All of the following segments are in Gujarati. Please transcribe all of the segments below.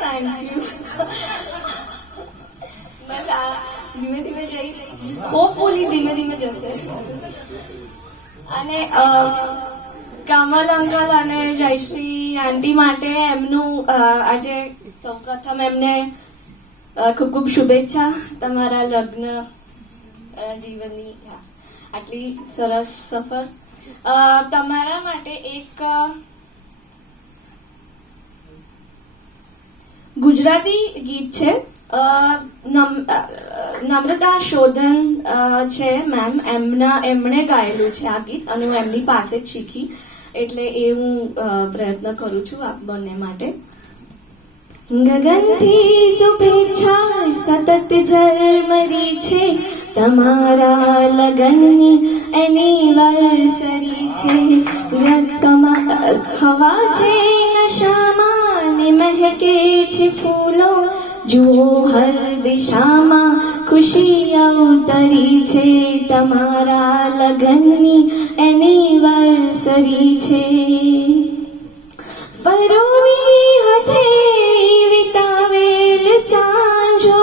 Thank you. બસ આ ધીમે ધીમે જઈ હોપફુલી ધીમે ધીમે જશે. અને કમલ અંકલ અને જયશ્રી આંટી માટે એમનું આજે સૌપ્રથમ એમને ખૂબ ખૂબ શુભેચ્છા તમારા લગ્ન જીવનની આટલી સરસ સફર. તમારા માટે એક ગુજરાતી ગીત છે, નમ્રતા શોધન છે મેમ, એમણે ગાયેલું છે આ ગીત અને હું એમની પાસે જ શીખી, એટલે એ હું પ્રયત્ન કરું છું આપ બંને માટે. ગગનથી શુભેચ્છા સતત ઝરમરી છે, તમારા લગનની એનિવર્સરી છે. હવા છે નશામાં ને મહેકે છે ફૂલો, જુઓ હર દિશામાં ખુશી અવતરી છે. તમારા લગનની એનિવર્સરી છે. પરોની હથેળી વિતાવેલ સાંજો,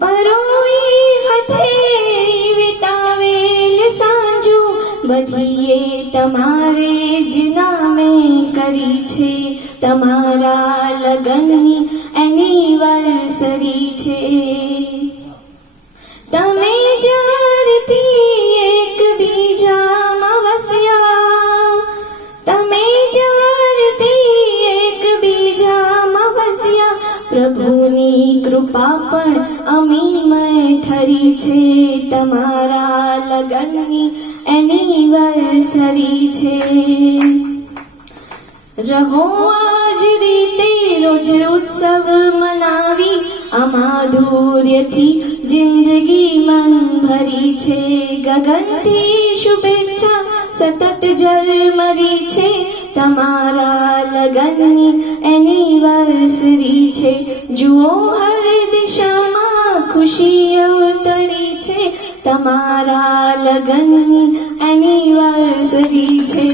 પરોની હથેળી વિતાવેલ સાંજો, બધીએ તમારે જ નામે કરી છે. તમારા લગનની એનિવર્સરી છે. તમે જ્યારથી એકબીજામાં વસ્યા, તમે જ્યારથી એકબીજામાં વસ્યા, પ્રભુની કૃપા પણ અમીમય ઠરી છે. તમારા લગનની એનિવર્સરી છે. રહો આજ રીતે રોજ ઉત્સવ મનાવી, આ માધુર્યથી જિંદગી મન ભરી છે. ગગનથી શુભેચ્છા સતત ઝરમરી છે, તમારા લગનની એનિવર્સરી છે. જુઓ હર દિશામાં ખુશી અવતરી છે. તમારા લગનની એનિવર્સરી છે.